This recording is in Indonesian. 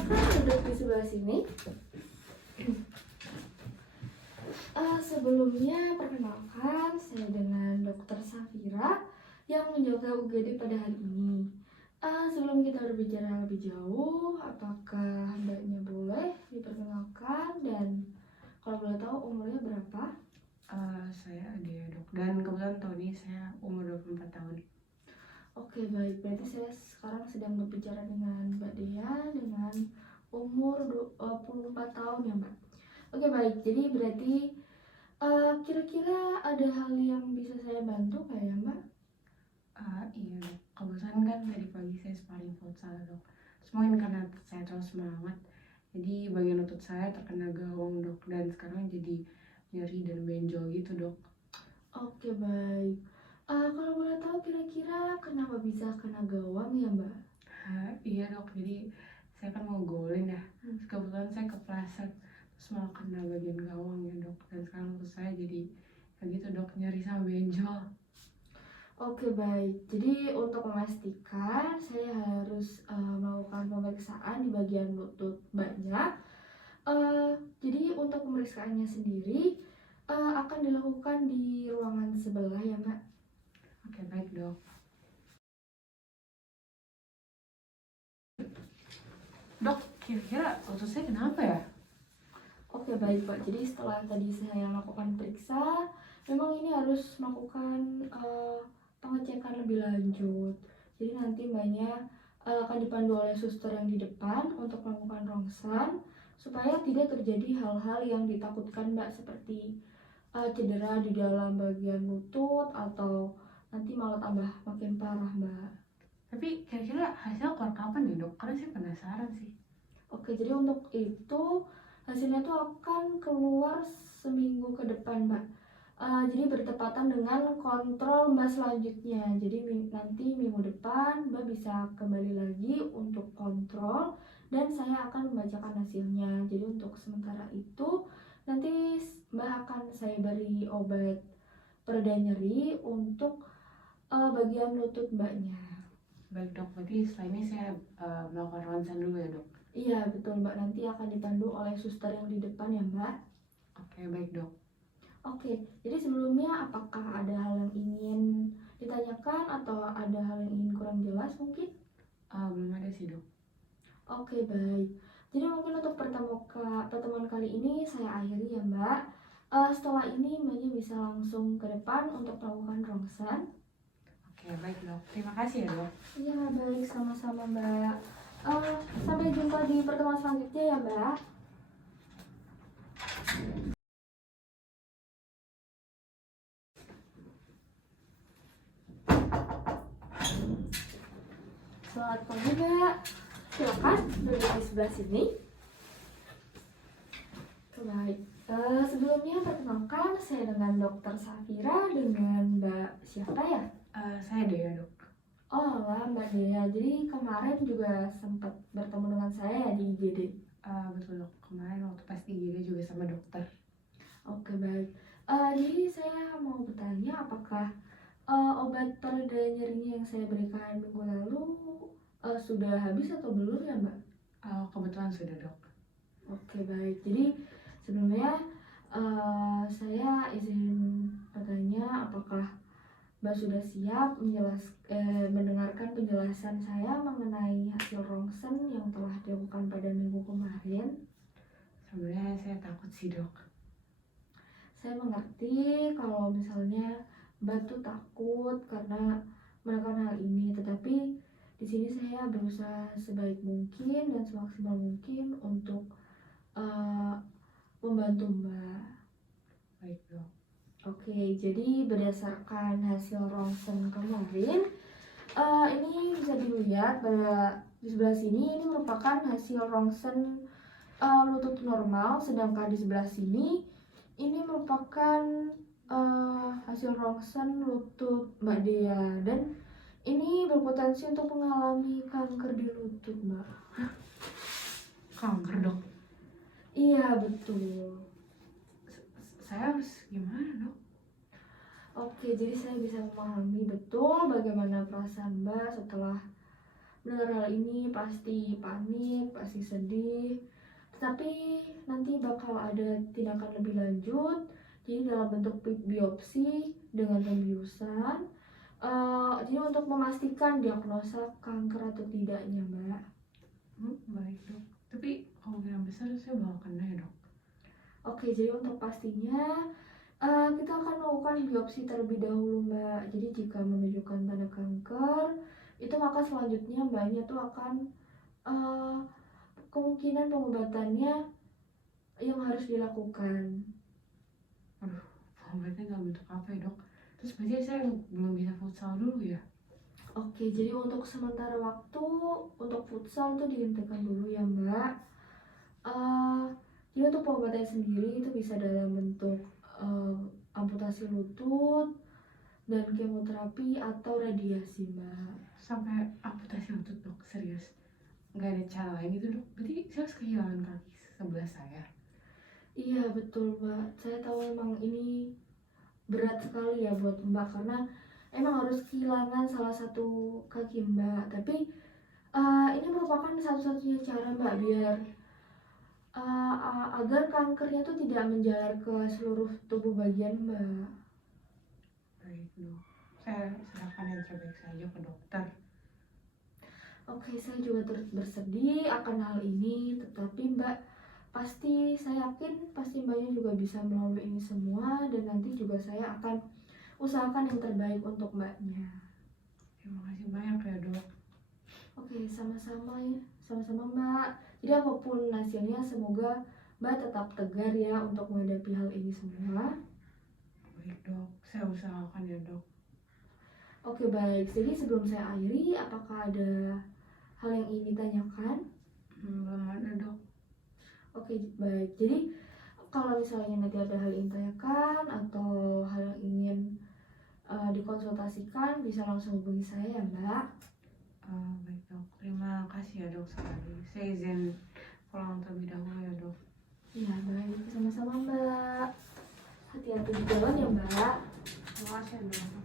Silakan duduk di sebelah sini. Sebelumnya perkenalkan, saya dengan Dokter Safira yang menjaga UGD pada hari ini. Sebelum kita berbicara lebih jauh, apakah mbaknya boleh diperkenalkan dan kalau boleh tahu umurnya berapa? Saya Adia dok, dan kebetulan tahun ini saya umur 24 tahun. Oke, baik. Berarti saya sekarang sedang berbicara dengan Mbak Dea dengan umur 24 tahun ya, Mbak. Oke, baik. Jadi berarti kira-kira ada hal yang bisa saya bantu nggak ya, Mbak? Iya dok, kebetulan kan tadi pagi saya sparring futsal dok. Terus mungkin karena saya terlalu semangat, jadi bagian lutut saya terkena gawang dok, dan sekarang jadi nyeri dan benjol gitu dok. Oke, baik. Kalau boleh tahu kira-kira kenapa bisa kena gawang ya, Mbak? Iya dok, jadi saya kan mau golin ya, terus kebetulan saya kepleset, terus malah kena bagian gawang ya dok, dan sekarang lutut saya jadi kayak gitu dok, nyeri sama benjol. Oke, baik. Jadi untuk memastikan saya harus melakukan pemeriksaan di bagian lutut Mbaknya. Jadi untuk pemeriksaannya sendiri akan dilakukan di ruangan sebelah ya, Mbak. Oke, baik dok. Dok, kira-kira lutut saya kenapa ya? Oke, baik Pak. Jadi setelah tadi saya lakukan periksa, memang ini harus melakukan pengecekan lebih lanjut. Jadi nanti Mbaknya akan dipandu oleh suster yang di depan untuk melakukan rongsen supaya tidak terjadi hal-hal yang ditakutkan Mbak seperti cedera di dalam bagian lutut atau nanti malah tambah makin parah Mbak. Tapi kira-kira hasil keluar kapan nih dok? Karena saya penasaran sih. Oke, jadi untuk itu hasilnya tuh akan keluar seminggu ke depan Mbak. Jadi bertepatan dengan kontrol Mbak selanjutnya. Jadi nanti minggu depan Mbak bisa kembali lagi untuk kontrol dan saya akan membacakan hasilnya. Jadi untuk sementara itu nanti Mbak akan saya beri obat pereda nyeri untuk bagian lutut Mbaknya. Baik dok, berarti setelah ini saya melakukan ronsen dulu ya dok? Iya betul Mbak, nanti akan dipandu oleh suster yang di depan ya Mbak. Oke, baik dok. Oke, jadi sebelumnya apakah ada hal yang ingin ditanyakan atau ada hal yang ingin kurang jelas mungkin? Belum ada sih dok. Oke, baik. Jadi mungkin untuk pertemuan kali ini saya akhiri ya Mbak. Setelah ini Mbaknya bisa langsung ke depan untuk melakukan rongsen. Oke, baik dok. Terima kasih ya dok. Iya baik, sama-sama Mbak. Sampai jumpa di pertemuan selanjutnya ya Mbak. Selamat pagi Mbak. Silakan duduk di sebelah sini. Baik. Sebelumnya perkenalkan saya dengan Dokter Safira dengan Mbak siapa ya? Saya Dea dok. Oh lah Mbak Dea. Jadi kemarin juga sempat bertemu dengan saya ya di IGD. Betul dok. Kemarin waktu pas di IGD juga sama dokter. Oke baik. Jadi saya mau bertanya apakah obat pereda nyerinya yang saya berikan minggu lalu sudah habis atau belum ya Mbak? Kebetulan sudah dok. Oke baik. Jadi sebelumnya saya izin bertanya apakah Mbak sudah siap mendengarkan penjelasan saya mengenai hasil rongsen yang telah dilakukan pada minggu kemarin? Sebenarnya saya takut sih dok. Saya mengerti kalau misalnya Mbak tuh takut karena melakukan hal ini, tetapi di sini saya berusaha sebaik mungkin dan semaksimal mungkin untuk membantu Mbak. Baik dok. Oke, jadi berdasarkan hasil rongsen kemarin, ini bisa dilihat pada di sebelah sini ini merupakan hasil rongsen lutut normal, sedangkan di sebelah sini ini merupakan hasil rongsen lutut Mbak Dea dan ini berpotensi untuk mengalami kanker di lutut Mbak. Kanker dok. Iya betul. Saya harus gimana dok? Oke, jadi saya bisa memahami betul bagaimana perasaan Mbak setelah mendengar hal ini pasti panik, pasti sedih. Tetapi nanti bakal ada tindakan lebih lanjut, jadi dalam bentuk biopsi dengan pembiusan. Jadi untuk memastikan diagnosa kanker atau tidaknya, Mbak. Baik dok. Tapi kemungkinan besar saya bakal kena ya dok. Oke, jadi untuk pastinya kita akan melakukan biopsi terlebih dahulu, Mbak. Jadi jika menunjukkan tanda kanker, itu maka selanjutnya Mbaknya tuh akan kemungkinan pengobatannya yang harus dilakukan. Aduh, pengobatannya dalam bentuk apa ya dok? Terus berarti saya belum bisa futsal dulu ya? Oke, jadi untuk sementara waktu untuk futsal itu dihentikan dulu ya, Mbak. Jadi untuk pengobatannya sendiri itu bisa dalam bentuk amputasi lutut dan kemoterapi atau radiasi, Mbak. Sampai amputasi lutut dok, serius? Nggak ada cara lain gitu dok? Berarti saya harus kehilangan kaki sebelah saya? Iya betul, Mbak. Saya tahu emang ini berat sekali ya buat Mbak karena emang harus kehilangan salah satu kaki Mbak. Tapi ini merupakan satu-satunya cara Mbak biar agar kankernya tuh tidak menjalar ke seluruh tubuh bagian Mbak. Baik dok, saya serahkan yang terbaik saja ke dokter. Oke, saya juga turut bersedih akan hal ini, tetapi Mbak pasti, saya yakin pasti Mbaknya juga bisa melalui ini semua dan nanti juga saya akan usahakan yang terbaik untuk Mbaknya. Terima kasih banyak ya dok. Oke, sama-sama ya, sama-sama Mbak. Jadi apapun hasilnya semoga Mbak tetap tegar ya untuk menghadapi hal ini semua. Baik dok, saya usahakan ya dok. Oke baik, jadi sebelum saya akhiri, apakah ada hal yang ingin ditanyakan? Belum ada dok. Oke baik, jadi kalau misalnya nanti ada hal yang ditanyakan atau hal yang ingin dikonsultasikan, bisa langsung hubungi saya ya Mbak. Baik dok, terima kasih ya dok sekali. Saya izin pulang terlebih dahulu ya dok. Ya baik, sama-sama Mbak. Hati-hati di jalan ya Mbak. Terima kasih ya dok.